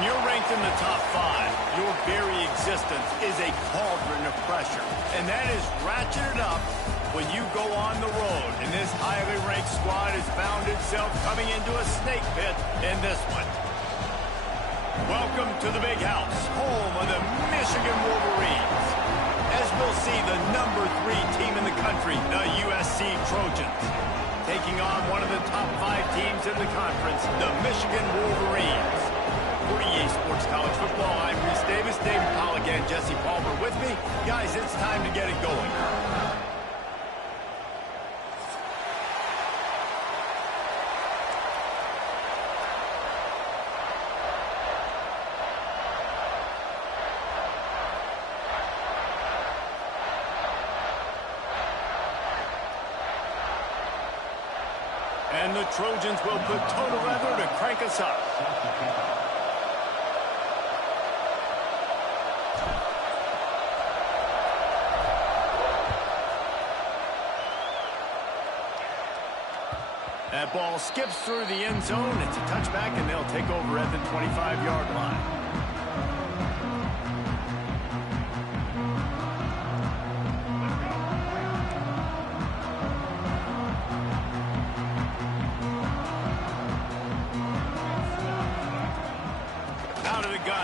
When you're ranked in the top 5, your very existence is a cauldron of pressure. And that is ratcheted up when you go on the road. And this highly ranked squad has found itself coming into a snake pit in this one. Welcome to the Big House, home of the Michigan Wolverines. As we'll see, the number 3 team in the country, the USC Trojans, taking on one of the top 5 teams in the conference, the Michigan Wolverines. For EA Sports College Football, I'm Reese Davis, David Pollock, and Jesse Palmer with me. Guys, it's time to get it going. And the Trojans will put total leather to crank us up. That ball skips through the end zone. It's a touchback, and they'll take over at the 25-yard line.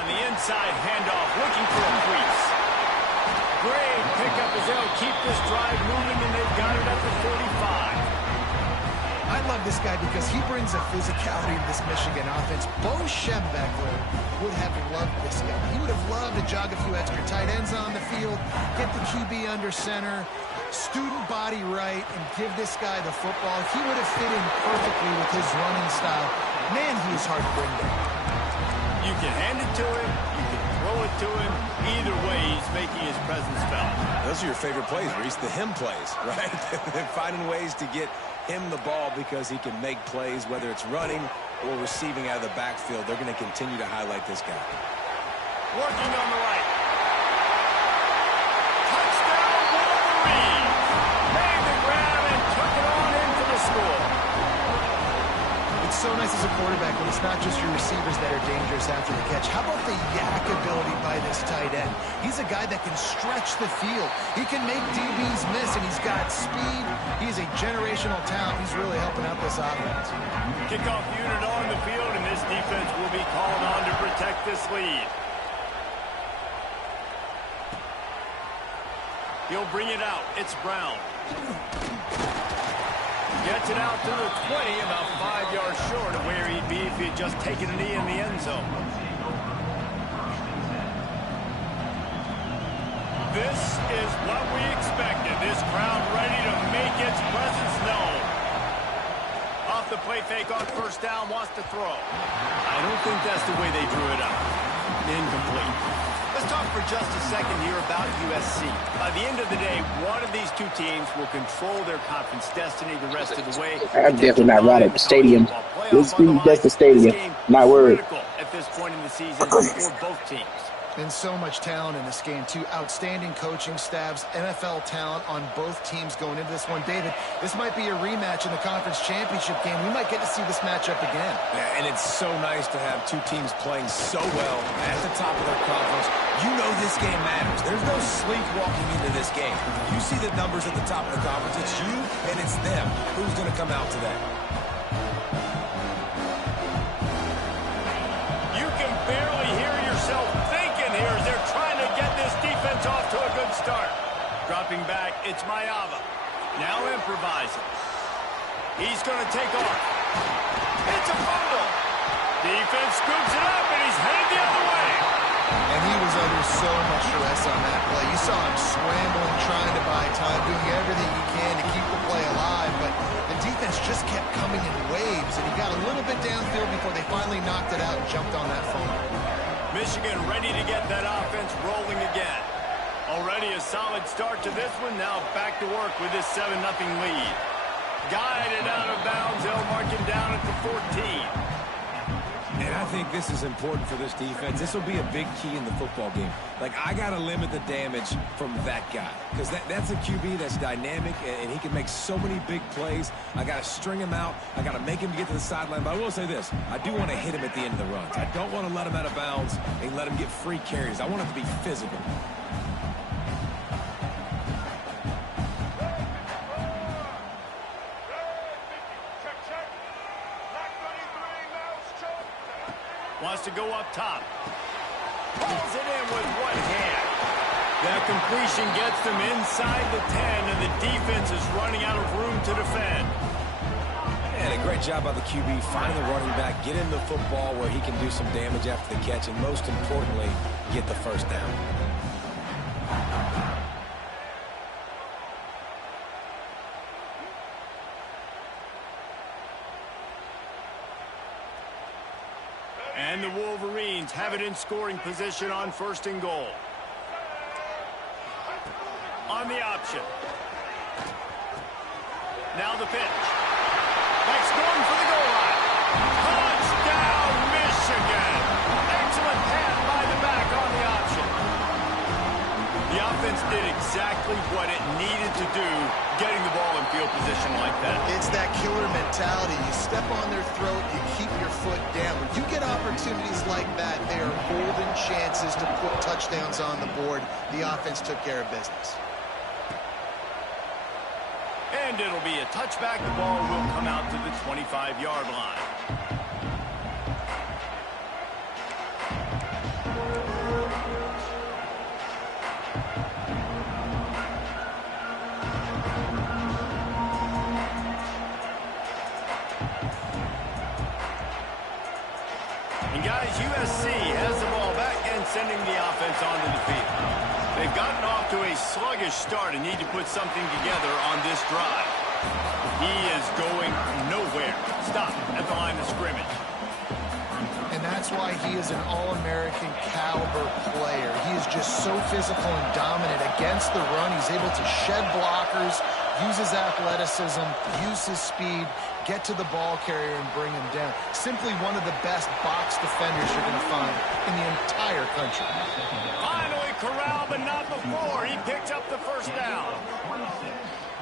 Inside handoff, looking for a crease. Great pickup as they'll keep this drive moving, and they've got it at the 45. I love this guy because he brings a physicality to this Michigan offense. Bo Schembechler would have loved this guy. He would have loved to jog a few extra tight ends on the field, get the QB under center, student body right, and give this guy the football. He would have fit in perfectly with his running style. Man, he is hard to bring down. You can hand it to him, you can throw it to him. Either way, he's making his presence felt. Those are your favorite plays, Reese, the him plays, right? They're finding ways to get him the ball because he can make plays, whether it's running or receiving out of the backfield. They're going to continue to highlight this guy. Working on the right. Touchdown, Wolverines! Made the grab and took it on in for the score. It's so nice as a quarterback when it's not just your receivers that are dangerous after the catch. How about the yak ability by this tight end? He's a guy that can stretch the field. He can make DBs miss, and he's got speed. He's a generational talent. He's really helping out this offense. Kickoff unit on the field, and this defense will be called on to protect this lead. He'll bring it out. It's Brown. Gets it out to the 20, about 5 yards short of where he'd be if he'd just taken a knee in the end zone. This is what we expected. This crowd ready to make its presence known. Off the play fake on first down, wants to throw. I don't think that's the way they drew it up. Incomplete. Let's talk for just a second here about USC. By the end of the day, one of these two teams will control their conference destiny the rest of the way. I'm definitely not right at the stadium. Let's be just the stadium. Not worried. At this point in the season for both teams. And so much talent in this game, too. Outstanding coaching staffs, NFL talent on both teams going into this one. David, this might be a rematch in the conference championship game. We might get to see this matchup again. Yeah, and it's so nice to have two teams playing so well at the top of their conference. You know this game matters. There's no sleepwalking into this game. You see the numbers at the top of the conference. It's you and it's them. Who's going to come out today? You can barely hear yourself thinking here as they're trying to get this defense off to a good start. Dropping back, it's Mayava. Now improvising. He's going to take off. It's a fumble. Defense scoops it up, and he's headed the other way. And he was under so much stress on that play. You saw him scrambling, trying to buy time, doing everything he can to keep the play alive. But the defense just kept coming in waves, and he got a little bit downfield before they finally knocked it out and jumped on that fumble. Michigan ready to get that offense rolling again. Already a solid start to this one. Now back to work with this 7-0 lead. Guided out of bounds. They'll mark him down at the 14. And I think this is important for this defense. This will be a big key in the football game. Like, I got to limit the damage from that guy. Because that's a QB that's dynamic, and he can make so many big plays. I got to string him out. I got to make him get to the sideline. But I will say this. I do want to hit him at the end of the runs. I don't want to let him out of bounds and let him get free carries. I want it to be physical. Wants to go up top. Pulls it in with one hand. That completion gets them inside the 10, and the defense is running out of room to defend. And a great job by the QB, finding the running back, get him the football where he can do some damage after the catch, and most importantly, get the first down. And the Wolverines have it in scoring position on 1st and goal. On the option. Now the pitch. That's going for the goal line. Touchdown, Michigan. Excellent pass by the back on the option. The offense did exactly what it needed to do, getting the ball in field position like that. It's that killer mentality. You step on their throat, you keep your foot down. When you get opportunities like that, they are golden chances to put touchdowns on the board. The offense took care of business. And it'll be a touchback. The ball will come out to the 25-yard line. And guys, USC has the ball back and sending the offense onto the field. They've gotten off to a sluggish start and need to put something together on this drive. He is going nowhere. Stop at the line of scrimmage. And that's why he is an All-American caliber player. He is just so physical and dominant against the run. He's able to shed blockers, use his athleticism, use his speed, get to the ball carrier and bring him down. Simply one of the best box defenders you're going to find in the entire country. Finally corralled, but not before. He picks up the first down.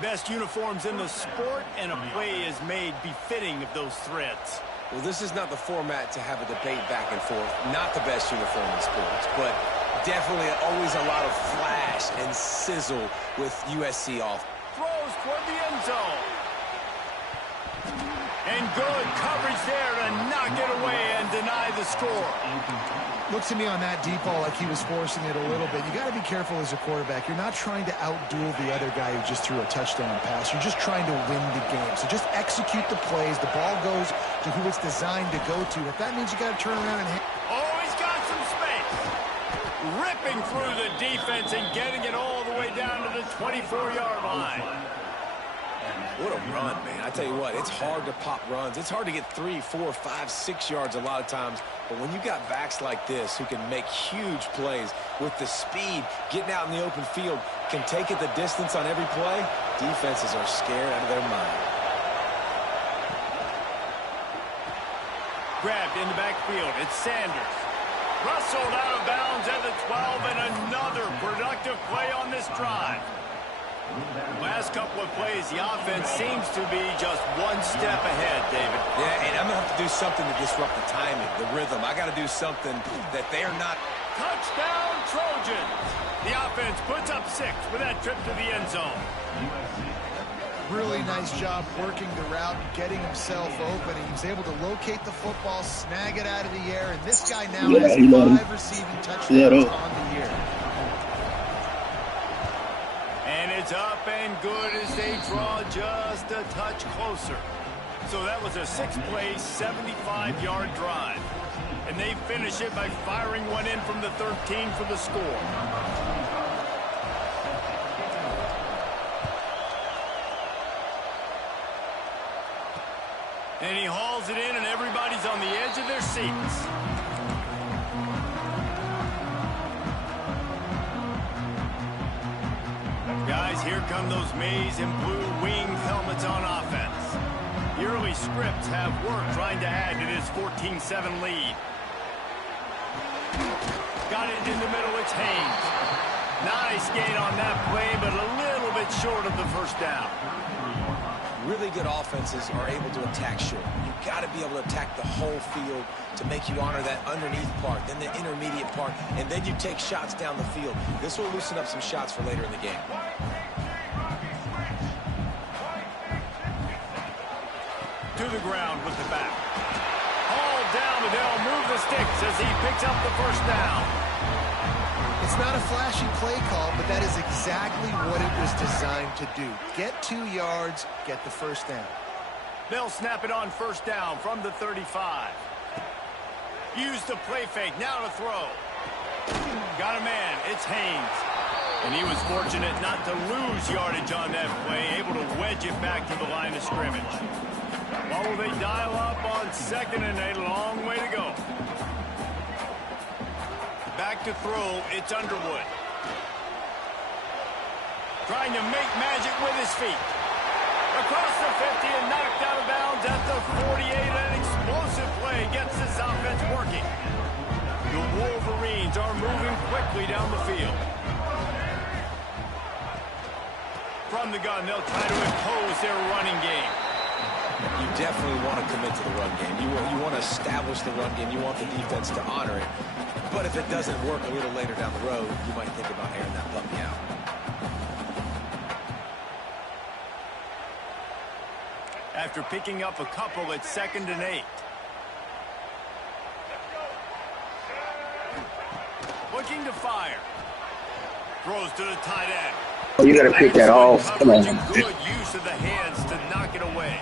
Best uniforms in the sport, and a play is made befitting of those threats. Well, this is not the format to have a debate back and forth. Not the best uniform in sports, but definitely always a lot of flash and sizzle with USC off. Throws toward the end zone. And good coverage there to knock it away and deny the score. Looks to me on that deep ball like he was forcing it a little bit. You got to be careful as a quarterback. You're not trying to outduel the other guy who just threw a touchdown pass. You're just trying to win the game. So just execute the plays. The ball goes to who it's designed to go to. If that means you got to turn around and hit. Oh, he's got some space. Ripping through the defense and getting it all the way down to the 24-yard line. What a run, man. I tell you what, it's hard to pop runs. It's hard to get 3, 4, 5, 6 yards a lot of times. But when you got backs like this who can make huge plays with the speed, getting out in the open field, can take it the distance on every play, defenses are scared out of their mind. Grabbed in the backfield. It's Sanders. Rustled out of bounds at the 12, and another productive play on this drive. Last couple of plays, the offense seems to be just one step ahead, David. Yeah, and I'm going to have to do something to disrupt the timing, the rhythm. I got to do something that they are not. Touchdown, Trojans. The offense puts up 6 with that trip to the end zone. Really nice job working the route and getting himself open. He was able to locate the football, snag it out of the air, and this guy now has 5 receiving touchdowns on the year. And it's up and good as they draw just a touch closer. So that was a 6-play, 75-yard drive. And they finish it by firing one in from the 13 for the score. And he hauls it in, and everybody's on the edge of their seats. Guys, here come those maize and blue winged helmets on offense. The early scripts have worked trying to add to this 14-7 lead. Got it in the middle, it's Haynes. Nice gain on that play, but a little bit short of the first down. Really good offenses are able to attack short. You've got to be able to attack the whole field to make you honor that underneath part, then the intermediate part, and then you take shots down the field. This will loosen up some shots for later in the game. To the ground with the back. Hauled down, but they'll move the sticks as he picks up the first down. It's not a flashy play call, but that is exactly what it was designed to do. Get 2 yards, get the first down. They'll snap it on first down from the 35. Use the play fake, now to throw. Got a man, it's Haynes. And he was fortunate not to lose yardage on that play, able to wedge it back to the line of scrimmage. What will they dial up on 2nd and 8? Long way to go. Back to throw, it's Underwood. Trying to make magic with his feet. Across the 50 and knocked out of bounds at the 48. An explosive play gets this offense working. The Wolverines are moving quickly down the field. From the gun, they'll try to impose their running game. You definitely want to commit to the run game. You want to establish the run game. You want the defense to honor it. But if it doesn't work a little later down the road, you might think about airing that puppy out. After picking up a couple at 2nd and 8. Looking to fire. Throws to the tight end. Oh, you got to pick that off. Come on. Good use of the hands to knock it away.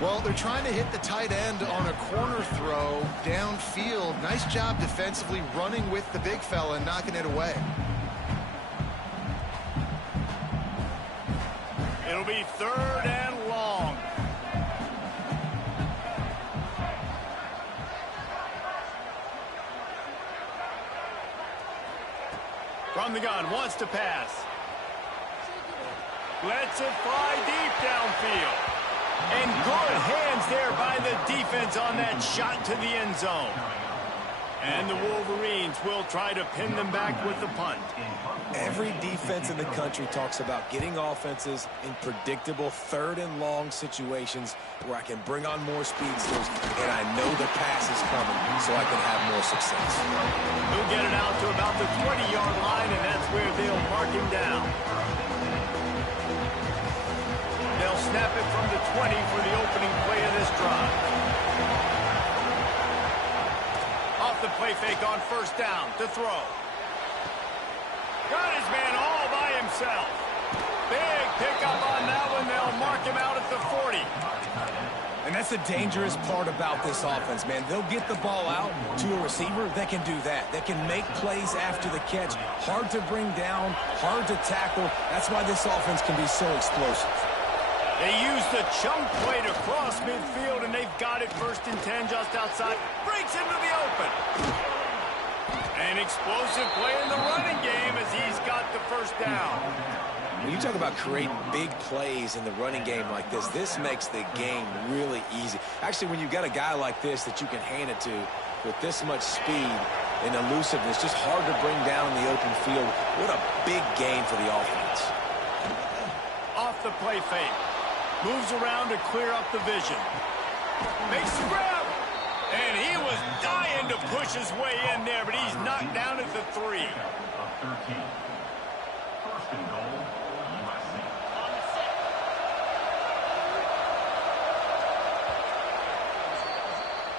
Well, they're trying to hit the tight end on a corner throw downfield. Nice job defensively running with the big fella and knocking it away. It'll be 3rd and long. From the gun, wants to pass. Lets it fly deep downfield. And good hands there by the defense on that shot to the end zone. And the Wolverines will try to pin them back with the punt. Every defense in the country talks about getting offenses in predictable 3rd and long situations where I can bring on more speedsters and I know the pass is coming so I can have more success. He'll get it out to about the 20-yard line, and that's where they'll mark him down. They'll snap it from the 20 for the opening play of this drive. Off the play fake on first down to throw. Got his man all by himself. Big pickup on that one. They'll mark him out at the 40. And that's the dangerous part about this offense, man. They'll get the ball out to a receiver that can do that. That can make plays after the catch. Hard to bring down, hard to tackle. That's why this offense can be so explosive. They use the chunk play to cross midfield, and they've got it 1st and 10 just outside. Breaks into the open. An explosive play in the running game as he's got the first down. When you talk about creating big plays in the running game like this, this makes the game really easy. Actually, when you've got a guy like this that you can hand it to with this much speed and elusiveness, just hard to bring down in the open field. What a big game for the offense. Off the play fake. Moves around to clear up the vision. Makes the grab. And he was dying to push his way in there, but he's knocked down at the 3.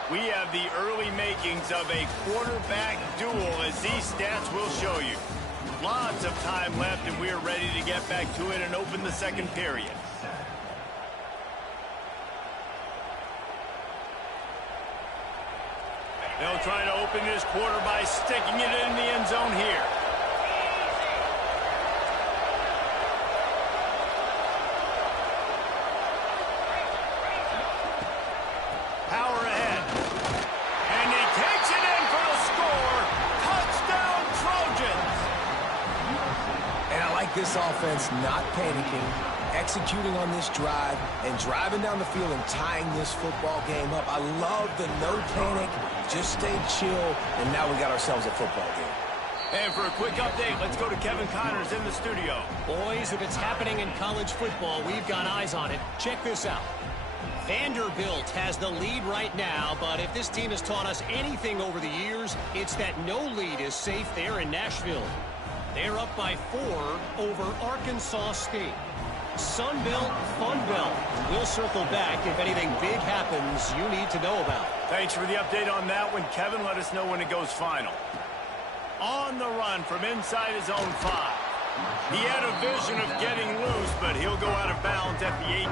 We have the early makings of a quarterback duel, as these stats will show you. Lots of time left, and we're ready to get back to it and open the 2nd period. They'll try to open this quarter by sticking it in the end zone here. Power ahead. And he takes it in for the score. Touchdown, Trojans. And I like this offense not panicking, executing on this drive and driving down the field and tying this football game up. I love the no panic, just stay chill, and now we got ourselves a football game. And for a quick update, let's go to Kevin Connors in the studio. Boys, if it's happening in college football, we've got eyes on it. Check this out. Vanderbilt has the lead right now, but if this team has taught us anything over the years, it's that no lead is safe there in Nashville. They're up by 4 over Arkansas State. Sunbelt, Funbelt. We'll circle back if anything big happens you need to know about. Thanks for the update on that one, Kevin. Let us know when it goes final. On the run from inside his own 5. He had a vision of getting loose, but he'll go out of bounds at the 18.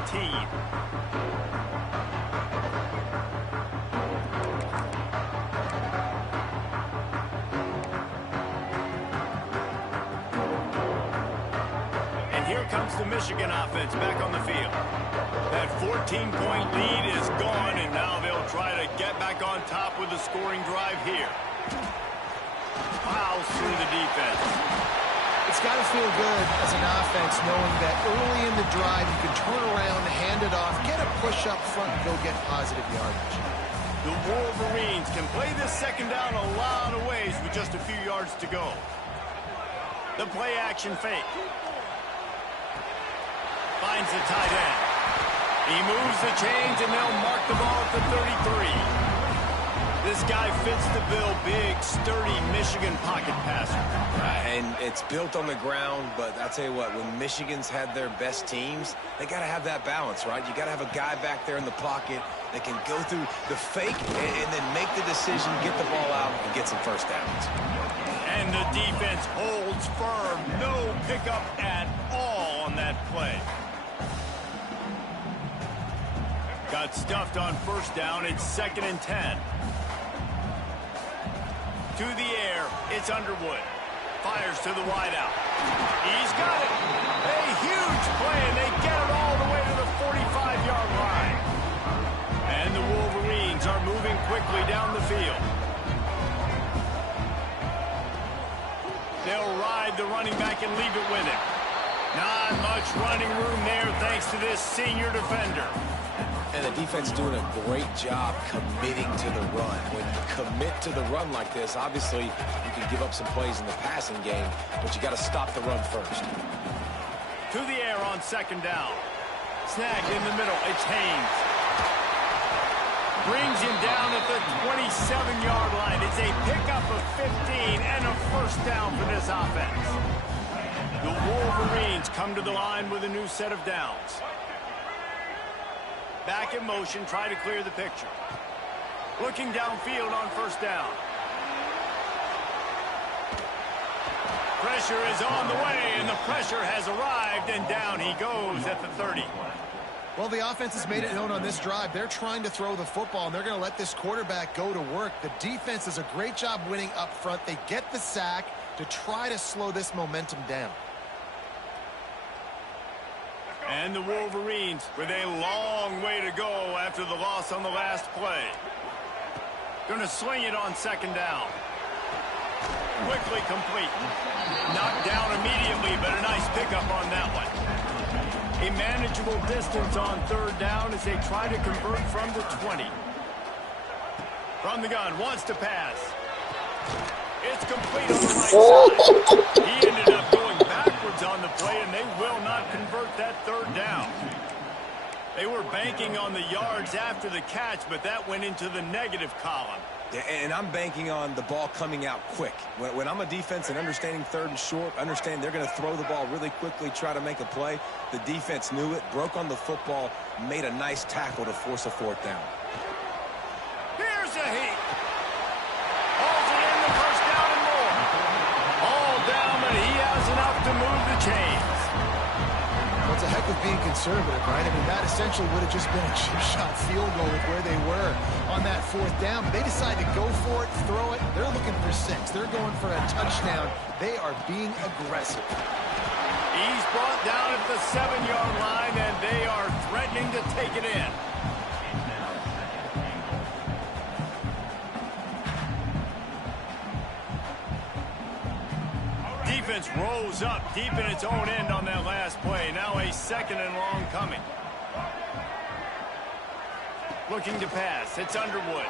And here comes the Michigan offense back on the field. That 14-point lead is gone, and now they'll try to get back on top with a scoring drive here. Fouls through the defense. It's got to feel good as an offense knowing that early in the drive you can turn around, hand it off, get a push up front, and go get positive yardage. The Wolverines can play this second down a lot of ways with just a few yards to go. The play action fake. Finds the tight end. He moves the chains and they'll mark the ball at the 33. This guy fits the bill, big, sturdy Michigan pocket passer. And it's built on the ground, but I'll tell you what, when Michigan's had their best teams, they got to have that balance, right? You got to have a guy back there in the pocket that can go through the fake and then make the decision, get the ball out, and get some first downs. And the defense holds firm. No pickup at all on that play. Got stuffed on first down. It's 2nd and 10. To the air, it's Underwood. Fires to the wideout. He's got it. A huge play, and they get it all the way to the 45-yard line. And the Wolverines are moving quickly down the field. They'll ride the running back and leave it with him. Not much running room there thanks to this senior defender. And the defense doing a great job committing to the run. When you commit to the run like this, obviously you can give up some plays in the passing game, but you got to stop the run first. To the air on 2nd down. Snag in the middle. It's Haynes. Brings him down at the 27-yard line. It's a pickup of 15 and a first down for this offense. The Wolverines come to the line with a new set of downs. Back in motion, try to clear the picture. Looking downfield on first down. Pressure is on the way, and the pressure has arrived, and down he goes at the 30. Well, the offense has made it known on this drive. They're trying to throw the football, and they're going to let this quarterback go to work. The defense does a great job winning up front. They get the sack to try to slow this momentum down. And the Wolverines with a long way to go after the loss on the last play. Going to sling it on 2nd down. Quickly complete. Knocked down immediately, but a nice pickup on that one. A manageable distance on 3rd down as they try to convert from the 20. From the gun, wants to pass. It's complete on the right side. He ended up going backwards on the play, and they will not convert that 3rd down. They were banking on the yards after the catch, but that went into the negative column. Yeah, and I'm banking on the ball coming out quick. When I'm a defense and understanding 3rd and short, understand they're going to throw the ball really quickly, try to make a play. The defense knew it, broke on the football, made a nice tackle to force a 4th down. Here's a heat. Hauls it in the first down and more. All down, but he has enough to move the chains. Well, it's a heck of being conservative, right? I mean, that essentially would have just been a chip shot field goal with where they were on that 4th down. But they decided to go for it, throw it. They're looking for 6. They're going for a touchdown. They are being aggressive. He's brought down at the 7-yard line, and they are threatening to take it in. defense rose up deep in its own end on that last play. Now a 2nd and long coming. Looking to pass. It's Underwood.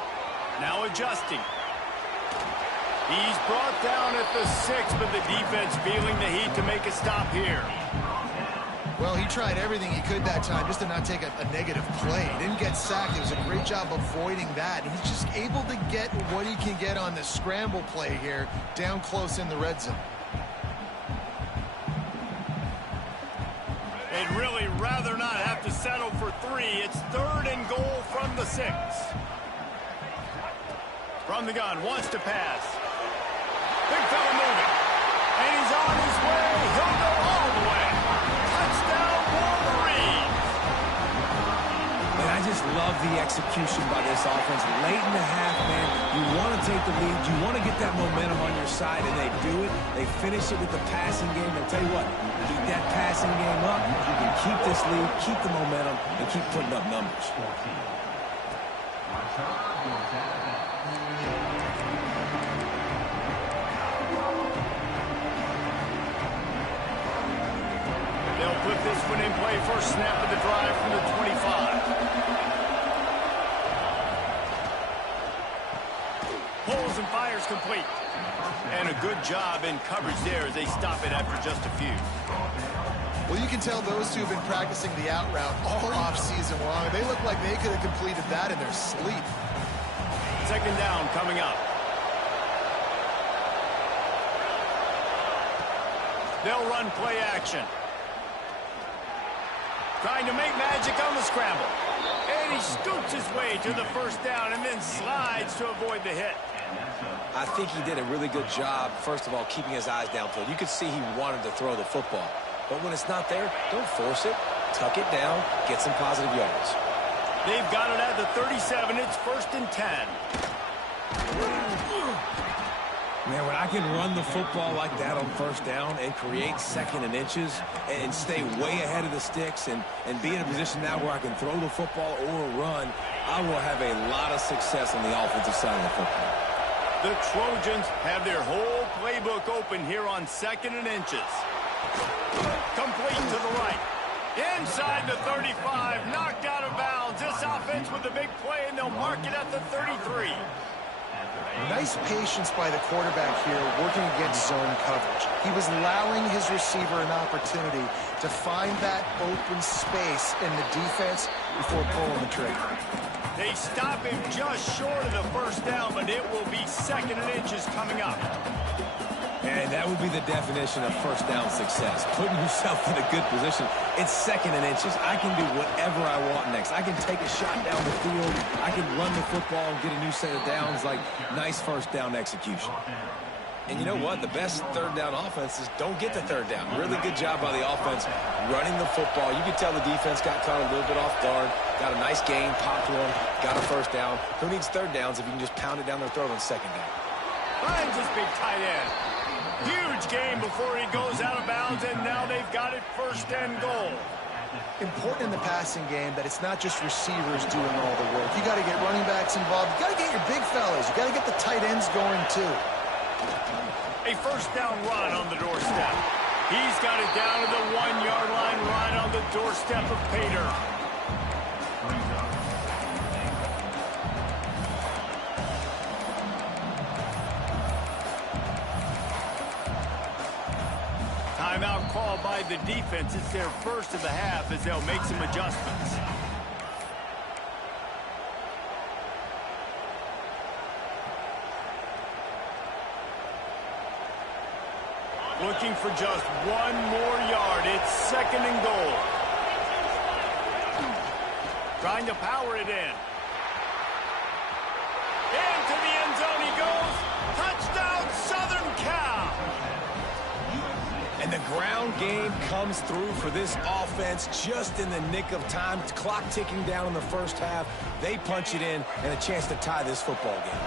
Now adjusting. He's brought down at the 6, but the defense feeling the heat to make a stop here. Well, he tried everything he could that time just to not take a negative play. He didn't get sacked. It was a great job avoiding that. He's just able to get what he can get on the scramble play here down close in the red zone. They'd really rather not have to settle for 3. It's 3rd and goal from the 6. From the gun, wants to pass. Big fella moving. And he's on his way. He'll go all the way. Touchdown, Wolverines. And I just love the execution by this offense. Late in the half, man, you want to take the lead. You want to get that momentum on your side, and they do it. They finish it with the passing game. I'll tell you what, keep that passing game up. You can keep this lead, keep the momentum, and keep putting up numbers. They'll put this one in play. First snap of the drive from the 25. Pulls and fires complete. And a good job in coverage there as they stop it after just a few. Well, you can tell those two have been practicing the out route all off-season long. They look like they could have completed that in their sleep. 2nd down coming up. They'll run play action. Trying to make magic on the scramble. And he scoots his way to the 1st down and then slides to avoid the hit. I think he did a really good job, first of all, keeping his eyes downfield. You could see he wanted to throw the football. But when it's not there, don't force it. Tuck it down. Get some positive yards. They've got it at the 37. It's 1st and 10. Man, when I can run the football like that on 1st down and create 2nd and inches and stay way ahead of the sticks and be in a position now where I can throw the football or run, I will have a lot of success on the offensive side of the football. The Trojans have their whole playbook open here on 2nd and inches. Complete to the right. Inside the 35, knocked out of bounds. This offense with a big play, and they'll mark it at the 33. Nice patience by the quarterback here working against zone coverage. He was allowing his receiver an opportunity to find that open space in the defense before pulling the trigger. They stop him just short of the 1st down, but it will be 2nd and inches coming up. And that would be the definition of 1st down success. Putting yourself in a good position. It's 2nd and inches. I can do whatever I want next. I can take a shot down the field. I can run the football and get a new set of downs. Like, nice 1st down execution. And you know what? The best 3rd down offenses don't get the 3rd down. Really good job by the offense running the football. You can tell the defense got caught a little bit off guard. Got a nice gain, popped one, got a 1st down. Who needs 3rd downs if you can just pound it down their throat on 2nd down? Finds his big tight end. Huge game before he goes out of bounds, and now they've got it 1st and goal. Important in the passing game that it's not just receivers doing all the work. You got to get running backs involved. You got to get your big fellas. You got to get the tight ends going too. A 1st down run on the doorstep. He's got it down to the 1-yard line, right on the doorstep of Pater. Timeout called by the defense. It's their 1st of the half as they'll make some adjustments. Looking for just 1 more yard. It's 2nd and goal. Trying to power it in. Into the end zone he goes. Touchdown, Southern Cal. And the ground game comes through for this offense just in the nick of time. Clock ticking down in the 1st half. They punch it in and a chance to tie this football game.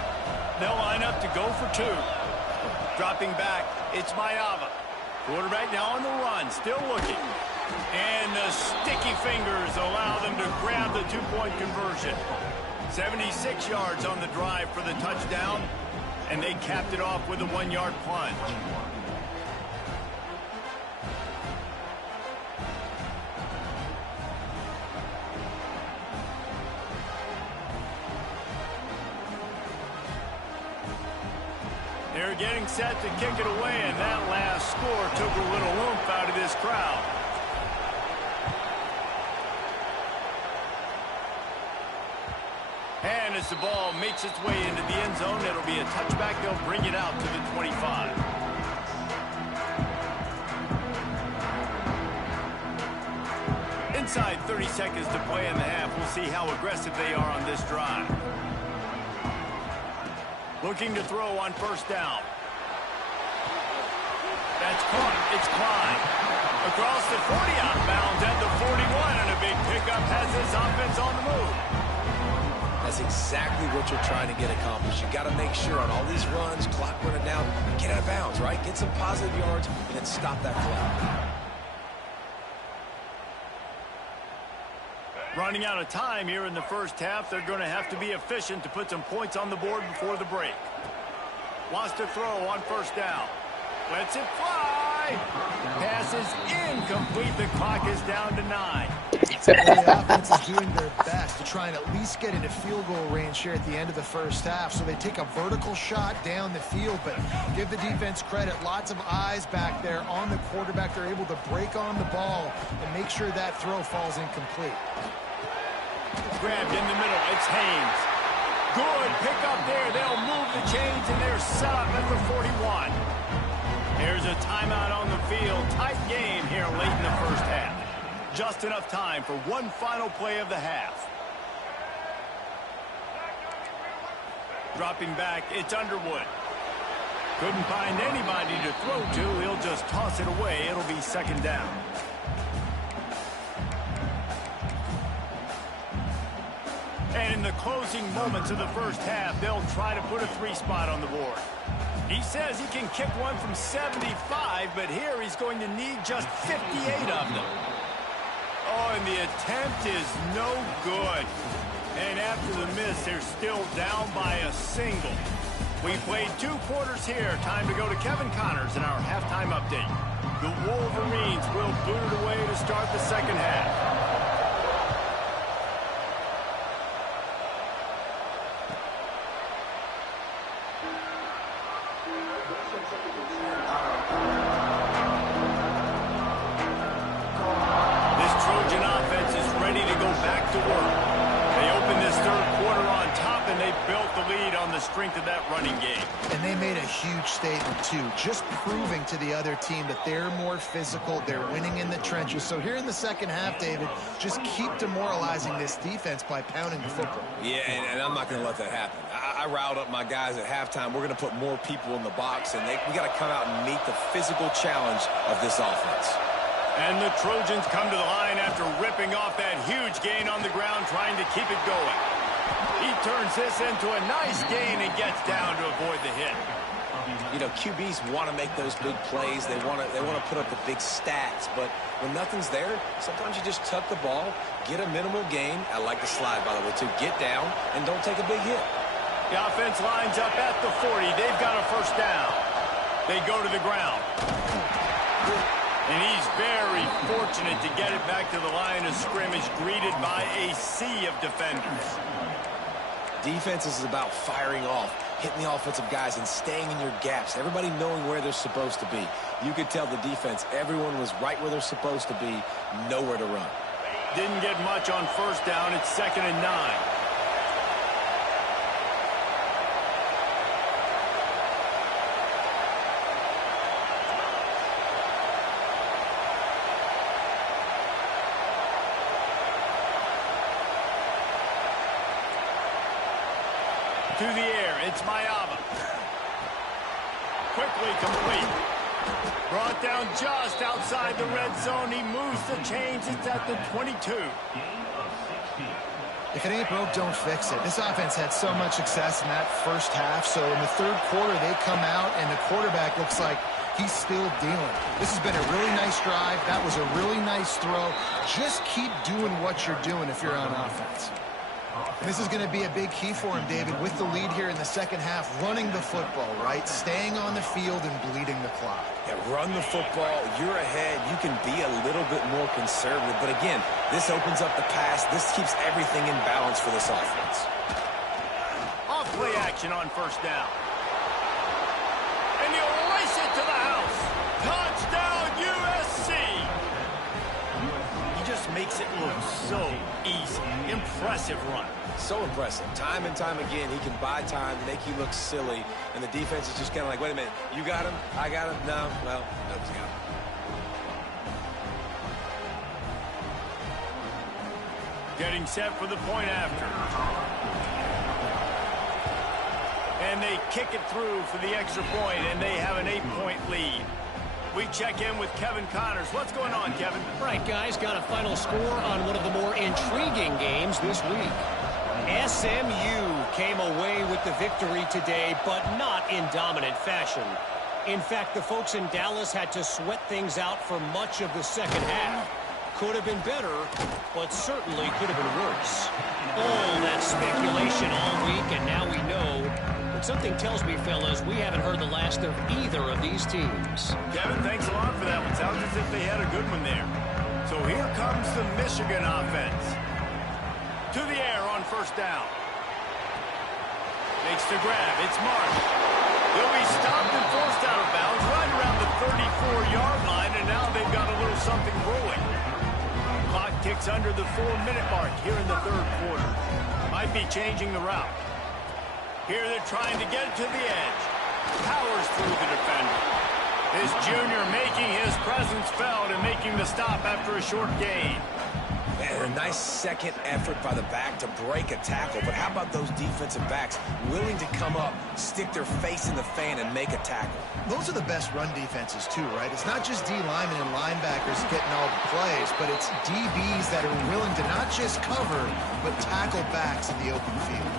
They'll line up to go for 2. Dropping back, it's Mayava. Quarterback now on the run, still looking. And the sticky fingers allow them to grab the 2-point conversion. 76 yards on the drive for the touchdown, and they capped it off with a 1-yard plunge. They're getting set to kick it away, and that last score took a little oomph out of this crowd. And as the ball makes its way into the end zone, it'll be a touchback. They'll bring it out to the 25. Inside 30 seconds to play in the half. We'll see how aggressive they are on this drive. Looking to throw on first down. That's caught. It's Klein. Across the 40, out of bounds at the 41, and a big pickup has this offense on the move. That's exactly what you're trying to get accomplished. You got to make sure on all these runs, clock running down, get out of bounds, right? Get some positive yards, and then stop that clock. Running out of time here in the first half. They're going to have to be efficient to put some points on the board before the break. Wants to throw on first down. Lets it fly. Pass is incomplete. The clock is down to 9. The offense is doing their best to try and at least get into field goal range here at the end of the first half. So they take a vertical shot down the field, but give the defense credit. Lots of eyes back there on the quarterback. They're able to break on the ball and make sure that throw falls incomplete. Grabbed in the middle. It's Haynes. Good pick up there. They'll move the chains, and they're set up at the 41. There's a timeout on the field. Tight game here late in the first half. Just enough time for one final play of the half. Dropping back, it's Underwood. Couldn't find anybody to throw to. He'll just toss it away. It'll be second down. And in the closing moments of the first half, they'll try to put a 3-spot on the board. He says he can kick one from 75, but here he's going to need just 58 of them. Oh, and the attempt is no good. And after the miss, they're still down by a single. We played 2 quarters here. Time to go to Kevin Connors in our halftime update. The Wolverines will boot it away to start the second half. Strength of that running game. And they made a huge statement too, just proving to the other team that they're more physical, they're winning in the trenches. So here in the second half, David, just keep demoralizing this defense by pounding the football. Yeah, and I'm not going to let that happen. I riled up my guys at halftime. We're going to put more people in the box, and we got to come out and meet the physical challenge of this offense. And the Trojans come to the line after ripping off that huge gain on the ground, trying to keep it going. He turns this into a nice gain and gets down to avoid the hit. You know, QBs want to make those big plays. They want to put up the big stats. But when nothing's there, sometimes you just tuck the ball, get a minimal gain. I like the slide, by the way, to get down and don't take a big hit. The offense lines up at the 40. They've got a first down. They go to the ground. And he's very fortunate to get it back to the line of scrimmage, greeted by a sea of defenders. Defense is about firing off, hitting the offensive guys, and staying in your gaps. Everybody knowing where they're supposed to be. You could tell the defense, everyone was right where they're supposed to be, nowhere to run. Didn't get much on first down. It's 2nd and 9. To the air, it's Mayava. Quickly complete. Brought down just outside the red zone. He moves the chains. It's at the 22. If it ain't broke, don't fix it. This offense had so much success in that first half. So in the third quarter, they come out, and the quarterback looks like he's still dealing. This has been a really nice drive. That was a really nice throw. Just keep doing what you're doing if you're on offense. And this is going to be a big key for him, David, with the lead here in the second half, running the football, right? Staying on the field and bleeding the clock. Yeah, run the football. You're ahead. You can be a little bit more conservative. But again, this opens up the pass. This keeps everything in balance for this offense. Off play action on first down. he'll race it to the house. Touchdown, USC. He just makes it look so easy. Impressive run. So impressive. Time and time again, he can buy time, make you look silly, and the defense is just kind of like, wait a minute, you got him? I got him? No? Well, nobody's got him. Getting set for the point after. And they kick it through for the extra point, and they have an 8-point lead. We check in with Kevin Connors. What's going on, Kevin? Right, guys, got a final score on one of the more intriguing games this week. SMU came away with the victory today, but not in dominant fashion. In fact, the folks in Dallas had to sweat things out for much of the second half. Could have been better, but certainly could have been worse. All that speculation all week, and now we know. But something tells me, fellas, we haven't heard the last of either of these teams. Kevin, thanks a lot for that one. Sounds as if they had a good one there. So here comes the Michigan offense. To the air on first down. Makes the grab. It's Mark. He'll be stopped and forced out of bounds right around the 34-yard line, and now they've got a little something brewing. Clock ticks under the 4-minute mark here in the third quarter. Might be changing the route. Here they're trying to get it to the edge. Powers through the defender. This junior making his presence felt and making the stop after a short gain. Man, a nice second effort by the back to break a tackle. But how about those defensive backs willing to come up, stick their face in the fan, and make a tackle? Those are the best run defenses, too, right? It's not just D linemen and linebackers getting all the plays, but it's DBs that are willing to not just cover, but tackle backs in the open field.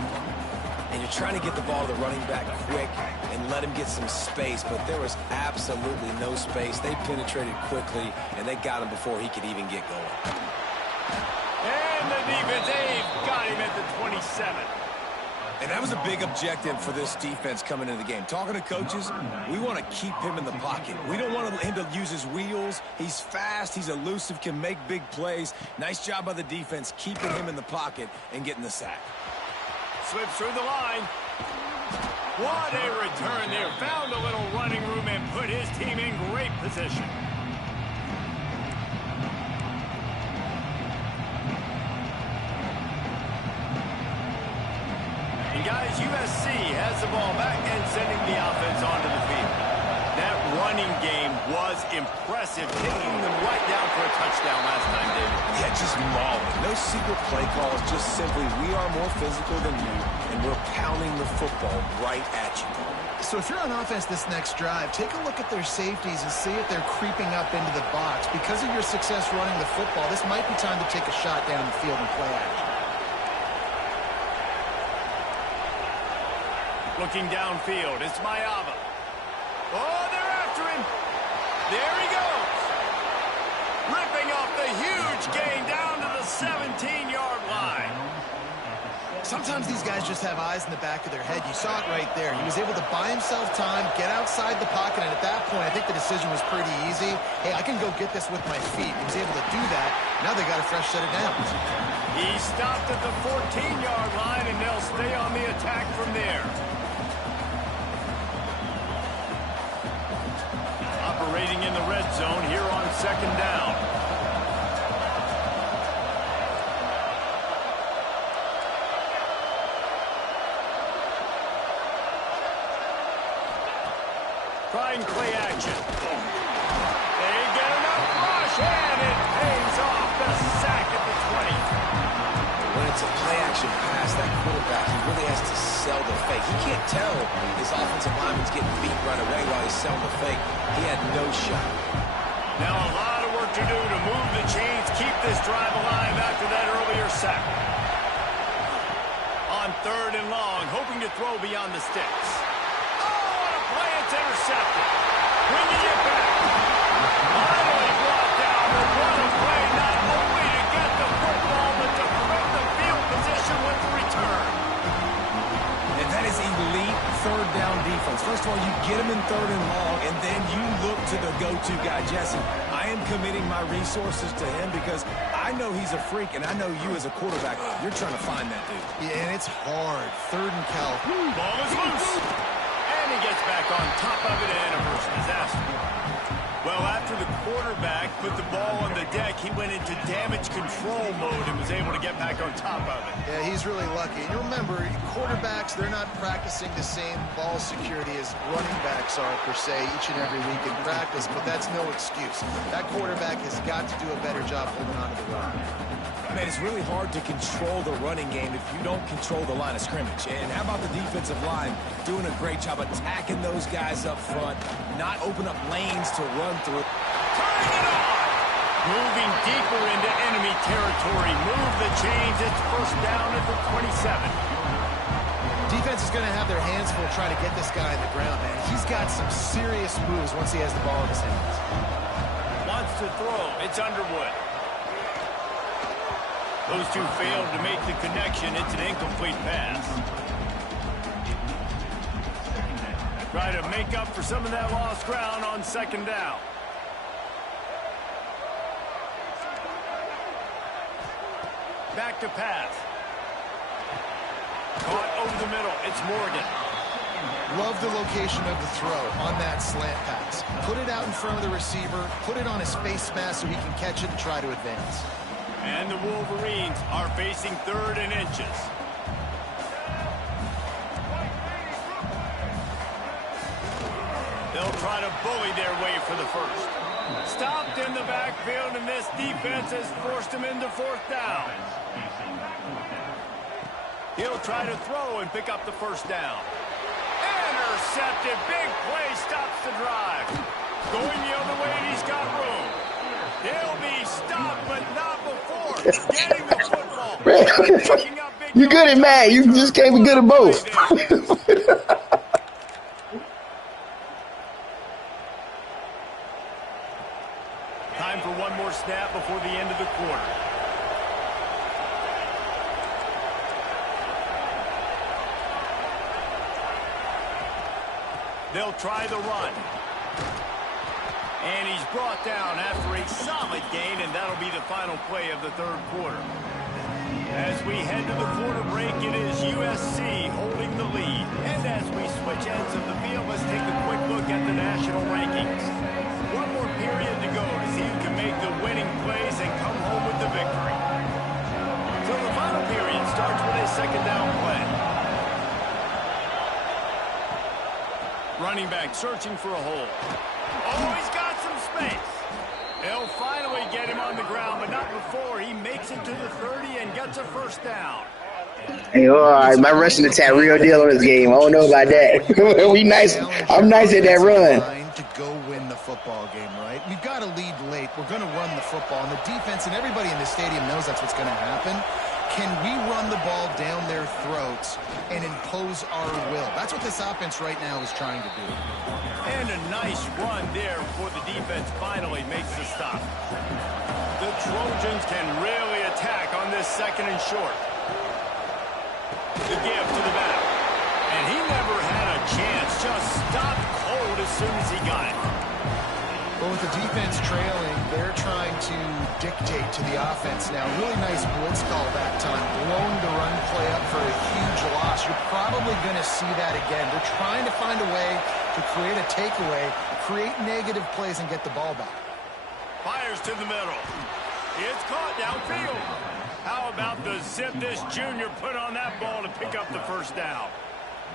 And you're trying to get the ball to the running back quick and let him get some space, but there was absolutely no space. They penetrated quickly, and they got him before he could even get going. And the defense, they've got him at the 27. And that was a big objective for this defense coming into the game. Talking to coaches, we want to keep him in the pocket. We don't want him to use his wheels. He's fast, he's elusive, can make big plays. Nice job by the defense keeping him in the pocket and getting the sack. Slips through the line. What a return there. Found a little running room and put his team in great position. And guys, USC has the ball back and sending the offense onto the field. That running game was impressive, taking them right down for a touchdown last time, David. Yeah, just mauling. No secret play calls, just simply we are more physical than you, and we're pounding the football right at you. So if you're on offense this next drive, take a look at their safeties and see if they're creeping up into the box. Because of your success running the football, this might be time to take a shot down the field and play action. Looking downfield, it's Mayava. Oh, they're after him. There he goes. Ripping off the huge gain down to the 17-yard line. Sometimes these guys just have eyes in the back of their head. You saw it right there. He was able to buy himself time, get outside the pocket, and at that point, I think the decision was pretty easy. Hey, I can go get this with my feet. He was able to do that. Now they got a fresh set of downs. He stopped at the 14-yard line, and they'll stay on the attack from there. Operating in the red zone here on second down. Trying play action. They get enough rush, and it pays off the sack at the 20. When it's a play-action pass, that quarterback, he really has to sell the fake. He can't tell his offensive lineman's getting beat right away while he's selling the fake. He had no shot. Now a lot of work to do to move the chains, keep this drive alive after that earlier sack. On third and long, hoping to throw beyond the sticks. Oh, what a play! It's intercepted. Bringing it back. Finally brought down, but what a play, not only to get the football, but to flip the field position with the return. And that is elite third down defense. First of all, you get him in third and long, and then you look to the go-to guy, Jesse. I am committing my resources to him because I know he's a freak, and I know you as a quarterback, you're trying to find that dude. Yeah, and it's hard. Third and Cal. Ball is loose. And And he gets back on top of it, and a first disaster. Well, after the quarterback put the ball on the deck, he went into damage control mode and was able to get back on top of it. Yeah, he's really lucky. And you remember, quarterbacks, they're not practicing the same ball security as running backs are, per se, each and every week in practice, but that's no excuse. That quarterback has got to do a better job holding on to the rock. Man, it's really hard to control the running game if you don't control the line of scrimmage. And how about the defensive line doing a great job attacking those guys up front, not open up lanes to run through. Turning it on! Moving deeper into enemy territory. Move the chains. It's first down at the 27. Defense is going to have their hands full trying to get this guy on the ground, man. He's got some serious moves once he has the ball in his hands. Wants to throw. It's Underwood. Those two failed to make the connection. It's an incomplete pass. Try to make up for some of that lost ground on second down. Back to pass. Caught over the middle. It's Morgan. Love the location of the throw on that slant pass. Put it out in front of the receiver. Put it on his face mask so he can catch it and try to advance. And the Wolverines are facing 3rd and inches. They'll try to bully their way for the first. Stopped in the backfield, and this defense has forced him into 4th down. He'll try to throw and pick up the first down. Intercepted. Big play stops the drive. Going the other way, and he's got room. He'll be stopped, but not before getting the football. You're good at math. You just can't be good at both. Time for one more snap before the end of the quarter. They'll try the run. And he's brought down after a solid gain, and that'll be the final play of the 3rd quarter. As we head to the quarter break, it is USC holding the lead. And as we switch ends of the field, let's take a quick look at the national rankings. One more period to go to see who can make the winning plays and come home with the victory. So the final period starts with a second down play. Running back searching for a hole. Oh, he's got some space. They'll finally get him on the ground, but not before he makes it to the 30 and gets a first down. Hey, all right, my rushing attack real deal in this game. I don't know about that. We nice. I'm nice at that run. To go win the football game, right? We've got to lead late. We're going to run the football, and the defense and everybody in the stadium knows that's what's going to happen. Can we run the ball down their throats and impose our will? That's what this offense right now is trying to do. And a nice run there before the defense finally makes the stop. The Trojans can really attack on this 2nd and short. The give to the back. And he never had a chance. Just stopped cold as soon as he got it. But with the defense trailing, they're trying to dictate to the offense now. Really nice blitz call that time. Blowing the run play up for a huge loss. You're probably going to see that again. They're trying to find a way to create a takeaway, create negative plays, and get the ball back. Fires to the middle. It's caught downfield. How about the zip this junior put on that ball to pick up the first down?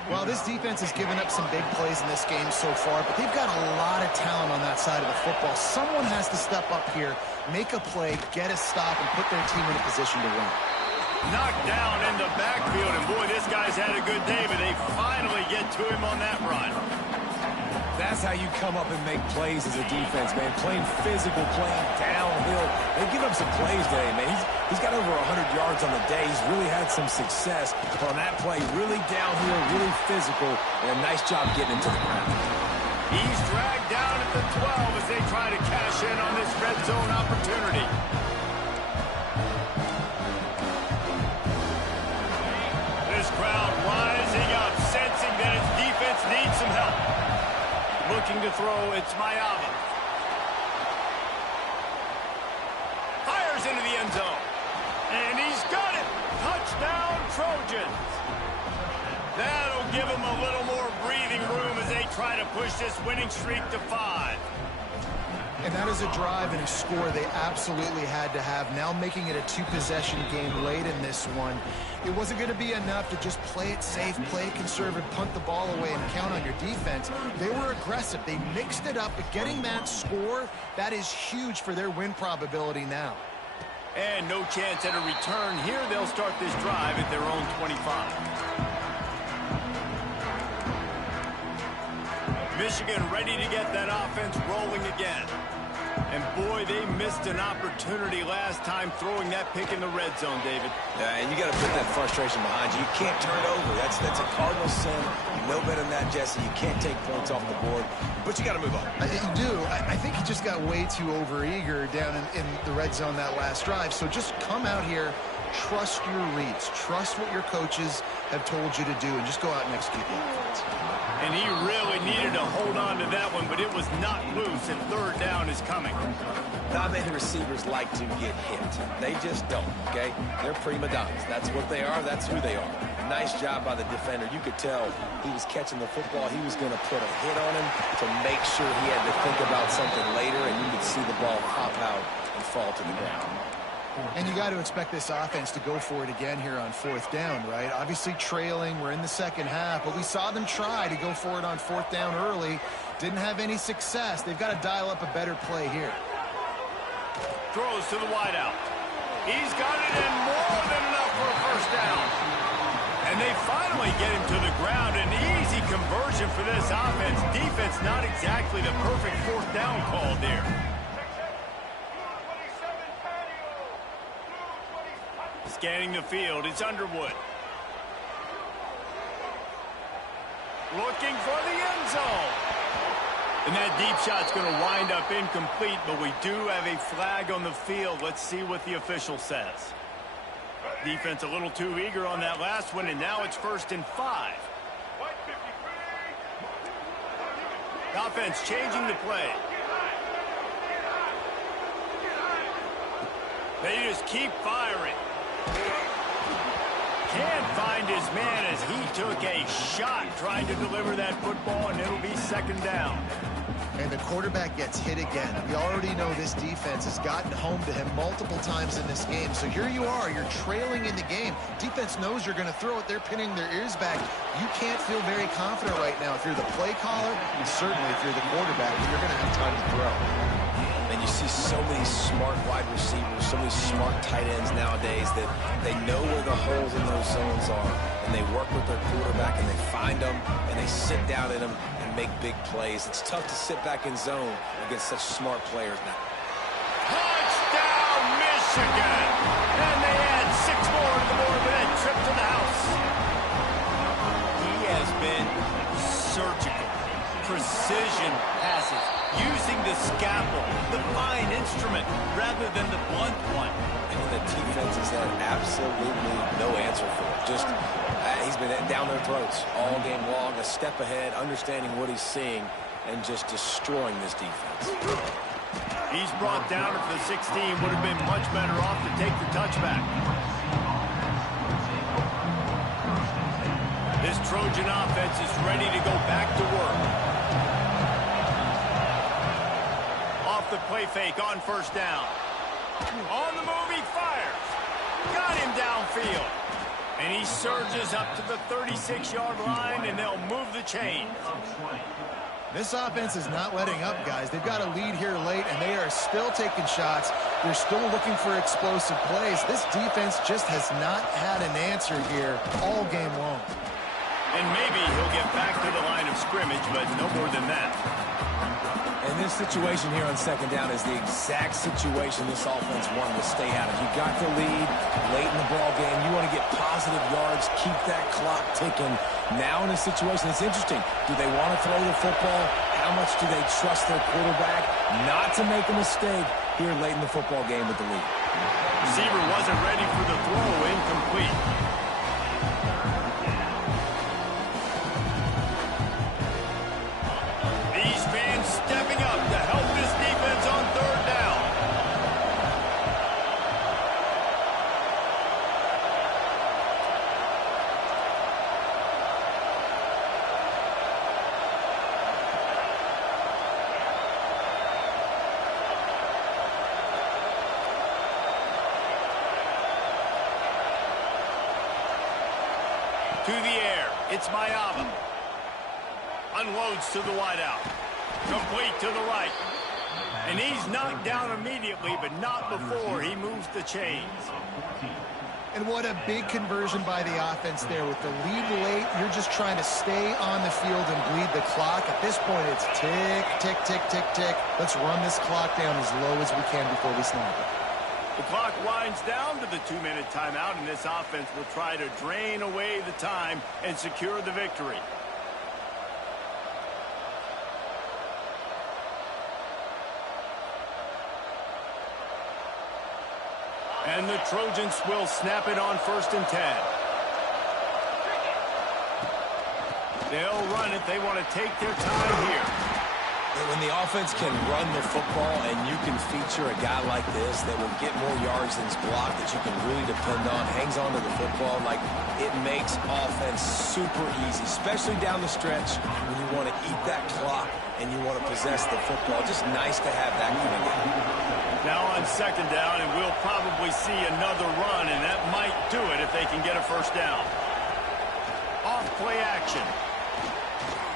Well, this defense has given up some big plays in this game so far, but they've got a lot of talent on that side of the football. Someone has to step up here, make a play, get a stop, and put their team in a position to win. Knocked down in the backfield, and boy, this guy's had a good day, but they finally get to him on that run. That's how you come up and make plays as a defense, man. Playing physical, playing downhill. They give up some plays today, man. He's got over 100 yards on the day. He's really had some success on that play. Really downhill, really physical, and a nice job getting into the ground. He's dragged down at the 12 as they try to cash in on this red zone opportunity. This crowd rising up, sensing that its defense needs some help. Looking to throw, it's Mayava. Fires into the end zone. And he's got it. Touchdown, Trojans. That'll give him a little more breathing room as try to push this winning streak to 5. And that is a drive and a score they absolutely had to have. Now making it a 2-possession game late in this one. It wasn't going to be enough to just play it safe, play it conservative, punt the ball away, and count on your defense. They were aggressive. They mixed it up, but getting that score, that is huge for their win probability now. And no chance at a return here. They'll start this drive at their own 25. Michigan ready to get that offense rolling again. And boy, they missed an opportunity last time throwing that pick in the red zone, David. Yeah, and you got to put that frustration behind you. You can't turn it over. That's a cardinal sin. You know better than that, Jesse. You can't take points off the board, but you got to move on. You do. I think he just got way too overeager down in the red zone that last drive. So just come out here, trust your reads, trust what your coaches have told you to do, and just go out and execute the offense. And he really needed to hold on to that one, but it was not loose, and third down is coming. Not many receivers like to get hit. They just don't, okay? They're prima donnas. That's what they are. That's who they are. Nice job by the defender. You could tell he was catching the football. He was going to put a hit on him to make sure he had to think about something later, and you could see the ball pop out and fall to the ground. And you got to expect this offense to go for it again here on fourth down, right? Obviously trailing. We're in the second half, but we saw them try to go for it on fourth down early. Didn't have any success. They've got to dial up a better play here. Throws to the wideout. He's got it in more than enough for a first down. And they finally get him to the ground. An easy conversion for this offense. Defense not exactly the perfect fourth down call there. Scanning the field, it's Underwood. Looking for the end zone. And that deep shot's going to wind up incomplete, but we do have a flag on the field. Let's see what the official says. Defense a little too eager on that last one, and now it's 1st and 5. The offense changing the play. They just keep firing. Can't find his man as he took a shot trying to deliver that football, and it'll be second down. And the quarterback gets hit again. We already know this defense has gotten home to him multiple times in this game. So here you are, you're trailing in the game. Defense knows you're going to throw it. They're pinning their ears back. You can't feel very confident right now if you're the play caller, and certainly if you're the quarterback, you're going to have time to throw. And you see so many smart wide receivers, so many smart tight ends nowadays that they know where the holes in those zones are, and they work with their quarterback, and they find them, and they sit down in them and make big plays. It's tough to sit back in zone against such smart players now. Touchdown, Michigan! And they add 6 more to the board with that trip to the house. He has been surgical. Precision passes, using the scalpel, the fine instrument, rather than the blunt one. And the defense has had absolutely no answer for it. Just, he's been down their throats all game long, a step ahead, understanding what he's seeing, and just destroying this defense. He's brought down at the 16, would have been much better off to take the touchback. This Trojan offense is ready to go back to work. The play fake on first down. On the move, he fires. Got him downfield. And he surges up to the 36-yard line, and they'll move the chains. This offense is not letting up, guys. They've got a lead here late, and they are still taking shots. They're still looking for explosive plays. This defense just has not had an answer here all game long. And maybe he'll get back to the line of scrimmage, but no more than that. And this situation here on second down is the exact situation this offense wanted to stay out of. You got the lead late in the ball game. You want to get positive yards, keep that clock ticking. Now in a situation that's interesting. Do they want to throw the football? How much do they trust their quarterback not to make a mistake here late in the football game with the lead? Receiver wasn't ready for the throw, incomplete. Stepping up to help this defense on third down. It's Mayava. Unloads to the wideout. Complete to the right. And he's knocked down immediately, but not before he moves the chains. And what a big conversion by the offense there. With the lead late, you're just trying to stay on the field and bleed the clock. At this point, it's tick, tick, tick, tick, tick. Let's run this clock down as low as we can before we snap it. The clock winds down to the 2-minute timeout, and this offense will try to drain away the time and secure the victory. And the Trojans will snap it on 1st and 10. They'll run it. They want to take their time here. When the offense can run the football and you can feature a guy like this that will get more yards than his block, that you can really depend on, hangs on to the football, like, it makes offense super easy, especially down the stretch when you want to eat that clock and you want to possess the football. Just nice to have that kind of game. Now on 2nd down, and we'll probably see another run, and that might do it if they can get a 1st down. Off play action.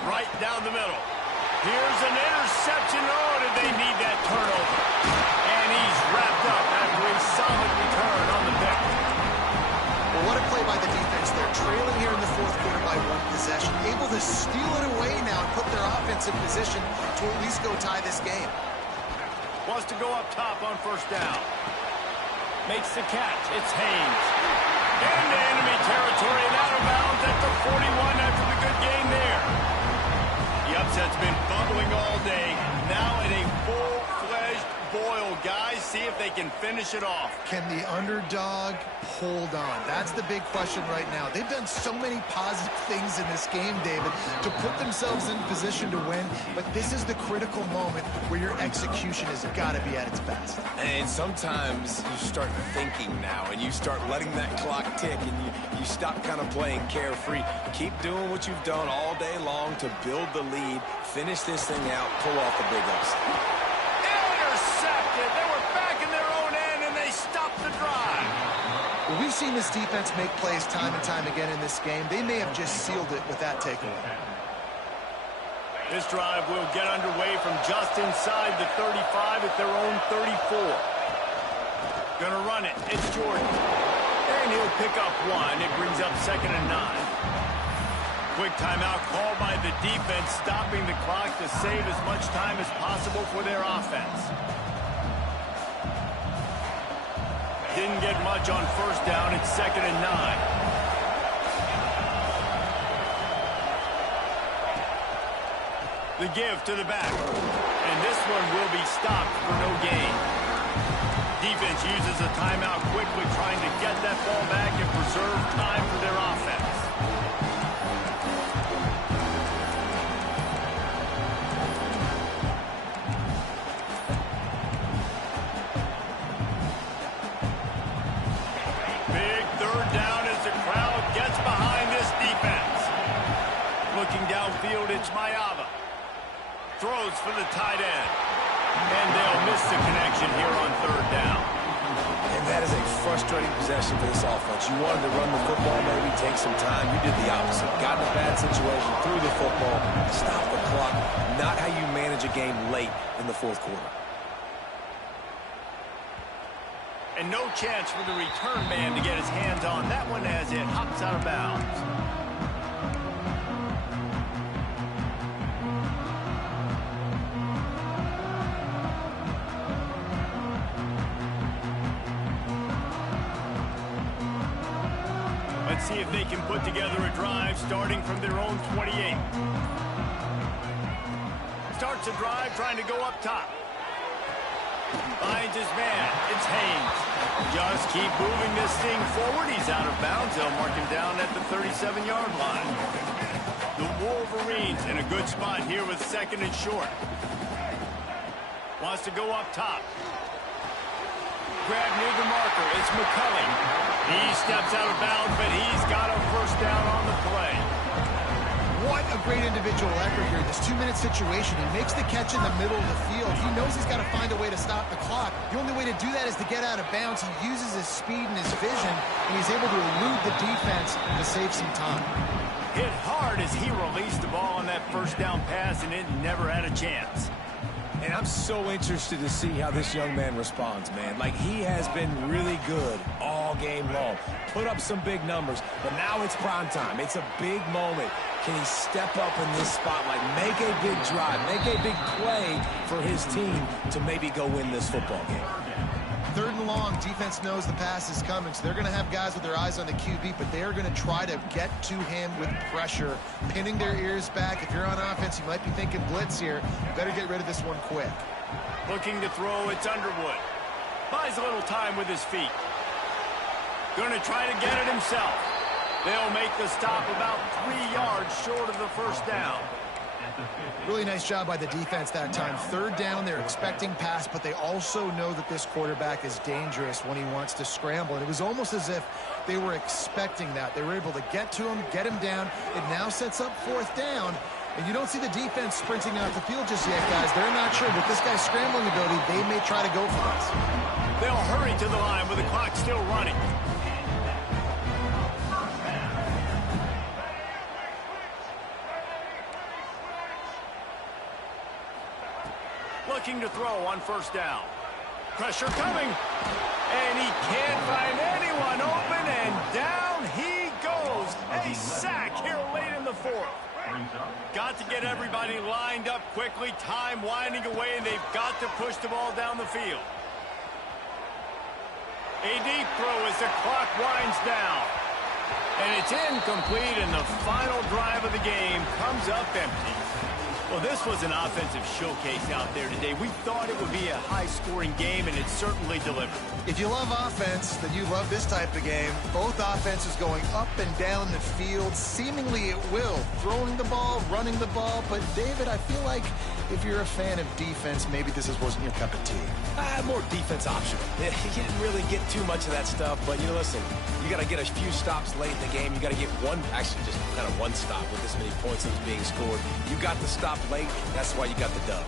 Right down the middle. Here's an interception. Oh, did they need that turnover? And he's wrapped up after a solid return on the pick. Well, what a play by the defense. They're trailing here in the 4th quarter by 1 possession. Able to steal it away now and put their offense in position to at least go tie this game. Wants to go up top on 1st down. Makes the catch. It's Haynes. Into enemy territory and out of bounds at the 41 after the good game there. The upset's been bubbling all day. Now in a full-fledged boil, guys. See if they can finish it off. Can the underdog hold on? That's the big question right now. They've done so many positive things in this game, David, to put themselves in position to win. But this is the critical moment where your execution has got to be at its best. And sometimes you start thinking now, and you start letting that clock tick, and you stop kind of playing carefree. Keep doing what you've done all day long to build the lead, finish this thing out, pull off the big upset. Intercepted. They were back in their own end, and they stopped the drive. Well, we've seen this defense make plays time and time again in this game. They may have just sealed it with that takeaway. This drive will get underway from just inside the 35 at their own 34. Gonna run it. It's Jordan. And he'll pick up 1. It brings up 2nd and 9. Quick timeout called by the defense, stopping the clock to save as much time as possible for their offense. Didn't get much on 1st down. It's 2nd and 9. The give to the back. And this one will be stopped for no gain. Defense uses a timeout quickly, trying to get that ball back and preserve time for their offense. Big 3rd down as the crowd gets behind this defense. Looking downfield, it's Mayava. Throws for the tight end. And they'll miss the connection here on 3rd down. And that is a frustrating possession for this offense. You wanted to run the football, maybe take some time. You did the opposite. Got in a bad situation, threw the football, stopped the clock. Not how you manage a game late in the 4th quarter. And no chance for the return man to get his hands on that one as it hops out of bounds. Let's see if they can put together a drive starting from their own 28. Starts a drive trying to go up top. Finds his man. It's Haynes. Just keep moving this thing forward. He's out of bounds. They'll mark him down at the 37-yard line. The Wolverines in a good spot here with 2nd and short. Wants to go up top. Grab near the marker. It's McCulley. He steps out of bounds, but he's got a 1st down on the play. What a great individual effort here. This 2-minute situation. He makes the catch in the middle of the field. He knows he's got to find a way to stop the clock. The only way to do that is to get out of bounds. He uses his speed and his vision, and he's able to elude the defense to save some time. Hit hard as he released the ball on that first down pass, and it never had a chance. And I'm so interested to see how this young man responds, man. Like, he has been really good all game long. Put up some big numbers, but now it's prime time. It's a big moment. Can he step up in this spotlight, make a big drive, make a big play for his team to maybe go win this football game? 3rd and long, defense knows the pass is coming, so they're going to have guys with their eyes on the QB, but they are going to try to get to him with pressure, pinning their ears back. If you're on offense, you might be thinking blitz here. You better get rid of this one quick. Looking to throw, it's Underwood. Buys a little time with his feet. Going to try to get it himself. They'll make the stop about 3 yards short of the first down. Really nice job by the defense that time. 3rd down, they're expecting pass, but they also know that this quarterback is dangerous when he wants to scramble. And it was almost as if they were expecting that. They were able to get to him, get him down. It now sets up 4th down. And you don't see the defense sprinting out the field just yet, guys. They're not sure. With this guy's scrambling ability, they may try to go for this. They'll hurry to the line with the clock still running. Looking to throw on 1st down. Pressure coming. And he can't find anyone open, and down he goes. A sack here late in the 4th. Got to get everybody lined up quickly. Time winding away, and they've got to push the ball down the field. A deep throw as the clock winds down. And it's incomplete, and the final drive of the game comes up empty. Well, this was an offensive showcase out there today. We thought it would be a high-scoring game, and it certainly delivered. If you love offense, then you love this type of game. Both offenses going up and down the field, seemingly at will. Throwing the ball, running the ball. But, David, I feel like if you're a fan of defense, maybe this wasn't your cup of tea. More defense optional. You didn't really get too much of that stuff, but, you know, listen, you got to get a few stops late in the game. You got to get just kind of one stop with this many points that was being scored. You got the stop late. That's why you got the dub.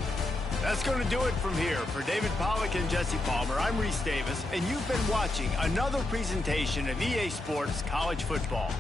That's going to do it from here. For David Pollack and Jesse Palmer, I'm Reese Davis, and you've been watching another presentation of EA Sports College Football.